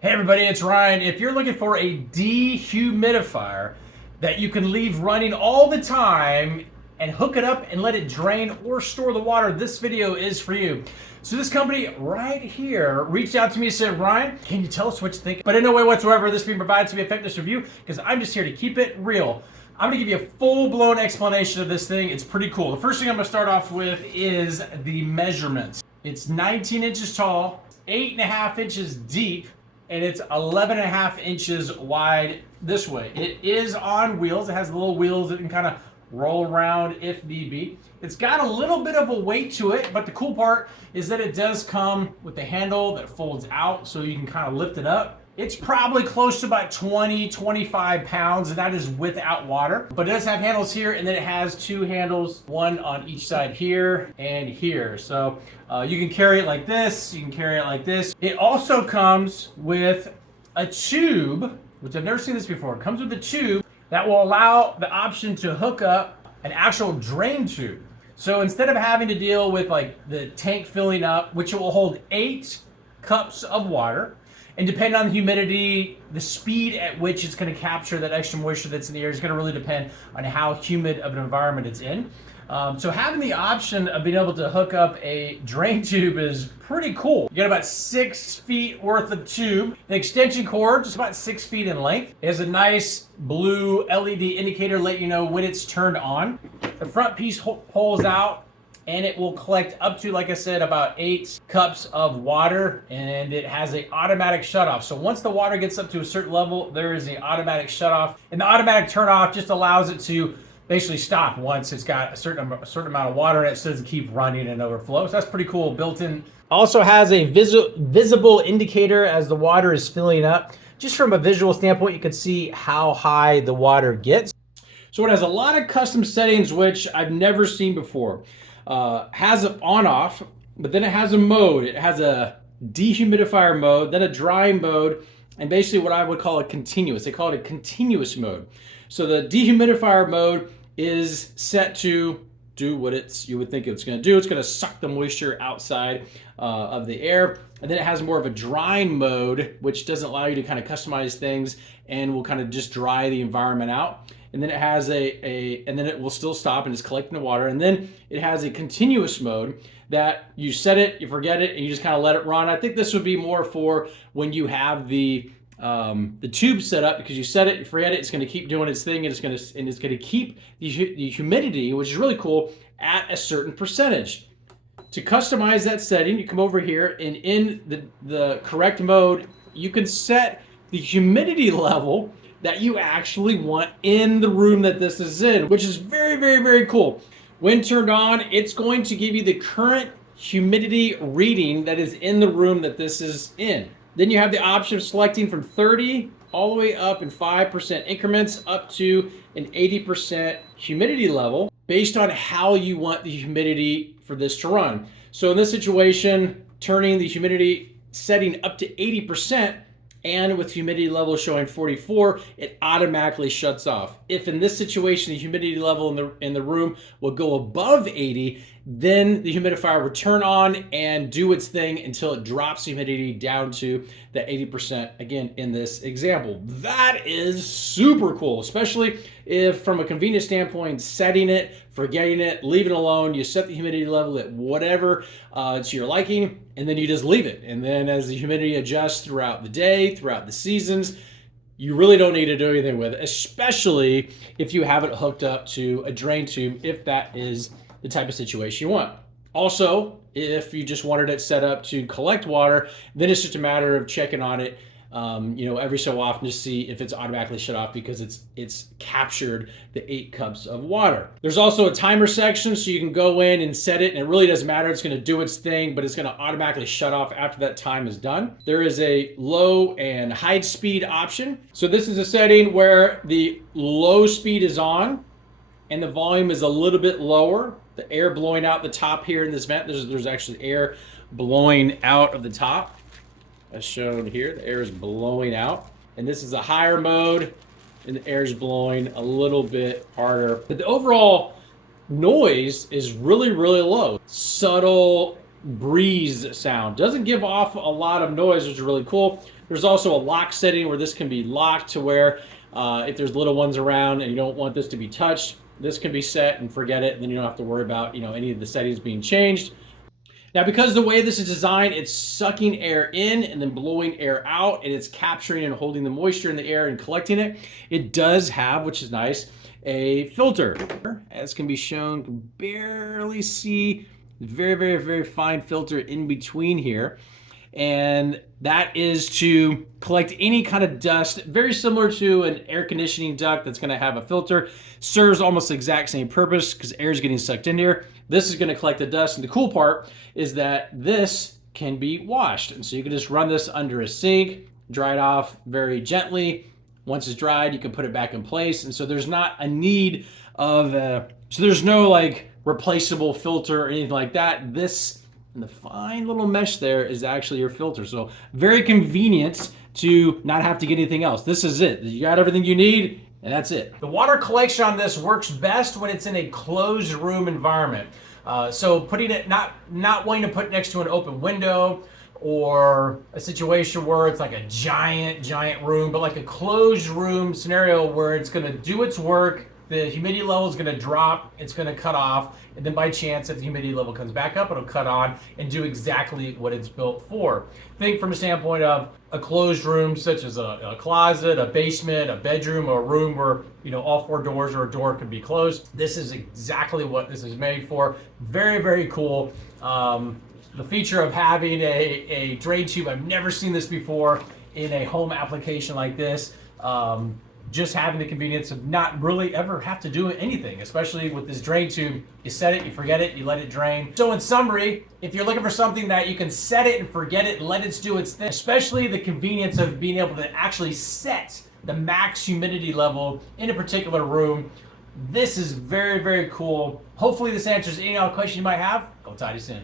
Hey everybody, it's Ryan. If you're looking for a dehumidifier that you can leave running all the time and hook it up and let it drain or store the water, this video is for you. So this company right here reached out to me and said, Ryan, can you tell us what you think? But in no way whatsoever this being provided to me affect this review because I'm just here to keep it real. I'm gonna give you a full-blown explanation of this thing. It's pretty cool. The first thing I'm gonna start off with is the measurements. It's 19 inches tall, 8.5 inches deep, and it's 11.5 inches wide this way. It is on wheels. It has the little wheels that can kind of roll around if need be. It's got a little bit of a weight to it, but the cool part is that it does come with a handle that folds out so you can kind of lift it up. It's probably close to about 20, 25 pounds, and that is without water. But it does have handles here, and then it has two handles, one on each side here and here. So you can carry it like this, you can carry it like this. It also comes with a tube, which I've never seen this before. It comes with a tube that will allow the option to hook up an actual drain tube. So instead of having to deal with like the tank filling up, which it will hold 8 cups of water, and depending on the humidity, the speed at which it's going to capture that extra moisture that's in the air is going to really depend on how humid of an environment it's in. So having the option of being able to hook up a drain tube is pretty cool. You get about 6 feet worth of tube. The extension cord is about 6 feet in length. It has a nice blue LED indicator letting you know when it's turned on. The front piece pulls out, and it will collect up to, like I said, about 8 cups of water, and it has an automatic shutoff. So once the water gets up to a certain level, there is an automatic shutoff, and the automatic turn off just allows it to basically stop once it's got a certain amount of water in it, so it doesn't keep running and overflow. So that's pretty cool, built in. Also has a visible indicator as the water is filling up. Just from a visual standpoint, you can see how high the water gets. So it has a lot of custom settings, which I've never seen before. Has an on-off, but then it has a mode. It has a dehumidifier mode, then a drying mode, and basically what I would call a continuous. They call it a continuous mode. So the dehumidifier mode is set to do what you would think it's going to do. It's going to suck the moisture outside of the air. And then it has more of a drying mode, which doesn't allow you to kind of customize things and will kind of just dry the environment out. And then it has and then it will still stop and it's collecting the water. And then it has a continuous mode that you set it, you forget it, and you just kind of let it run. I think this would be more for when you have the tube set up, because you set it, you forget it, it's going to keep doing its thing, and it's going to keep the humidity, which is really cool, at a certain percentage. To customize that setting, you come over here, and in the correct mode, you can set the humidity level that you actually want in the room that this is in, which is very, very, very cool. When turned on, it's going to give you the current humidity reading that is in the room that this is in. Then you have the option of selecting from 30 all the way up in 5% increments up to an 80% humidity level based on how you want the humidity for this to run. So in this situation, turning the humidity setting up to 80%, and with humidity level showing 44, it automatically shuts off. If in this situation, the humidity level in the room will go above 80, then the humidifier will turn on and do its thing until it drops humidity down to the 80%, again, in this example. That is super cool, especially if from a convenience standpoint, setting it, forgetting it, leave it alone. You set the humidity level at whatever to your liking, and then you just leave it. And then as the humidity adjusts throughout the day, throughout the seasons, you really don't need to do anything with it, especially if you have it hooked up to a drain tube, if that is the type of situation you want. Also, if you just wanted it set up to collect water, then it's just a matter of checking on it every so often to see if it's automatically shut off, because it's captured the 8 cups of water. There's also a timer section, so you can go in and set it, and it really doesn't matter. It's going to do its thing, but it's going to automatically shut off after that time is done. There is a low and high speed option. So this is a setting where the low speed is on and the volume is a little bit lower. The air blowing out the top here in this vent, there's actually air blowing out of the top. As shown here, the air is blowing out. And this is a higher mode, and the air is blowing a little bit harder. But the overall noise is really, really low. Subtle breeze sound. Doesn't give off a lot of noise, which is really cool. There's also a lock setting where this can be locked to where if there's little ones around and you don't want this to be touched, this can be set and forget it, and then you don't have to worry about any of the settings being changed. Now, because the way this is designed, it's sucking air in and then blowing air out, and it's capturing and holding the moisture in the air and collecting it. It does have, which is nice, a filter. As can be shown, can barely see, very, very, very fine filter in between here. And that is to collect any kind of dust, very similar to an air conditioning duct that's going to have a filter. Serves almost the exact same purpose because air is getting sucked in here. This is going to collect the dust, and the cool part is that this can be washed. And so you can just run this under a sink, dry it off very gently. Once it's dried, you can put it back in place. And so there's not a need of, so there's no like replaceable filter or anything like that. This and the fine little mesh there is actually your filter. So very convenient to not have to get anything else. This is it. You got everything you need, and that's it. The water collection on this works best when it's in a closed room environment. So putting it, not wanting to put it next to an open window, or a situation where it's like a giant room, but like a closed room scenario where it's gonna do its work, the humidity level is going to drop, it's going to cut off, and then by chance, if the humidity level comes back up, it'll cut on and do exactly what it's built for. Think from a standpoint of a closed room, such as a closet, a basement, a bedroom, or a room where all four doors or a door can be closed. This is exactly what this is made for. Very, very cool. The feature of having a drain tube, I've never seen this before in a home application like this. Just having the convenience of not really ever have to do anything, especially with this drain tube. You set it, you forget it, you let it drain. So in summary, if you're looking for something that you can set it and forget it and let it do its thing, especially the convenience of being able to actually set the max humidity level in a particular room, this is very, very cool. Hopefully this answers any other question you might have. I'll talk to you soon.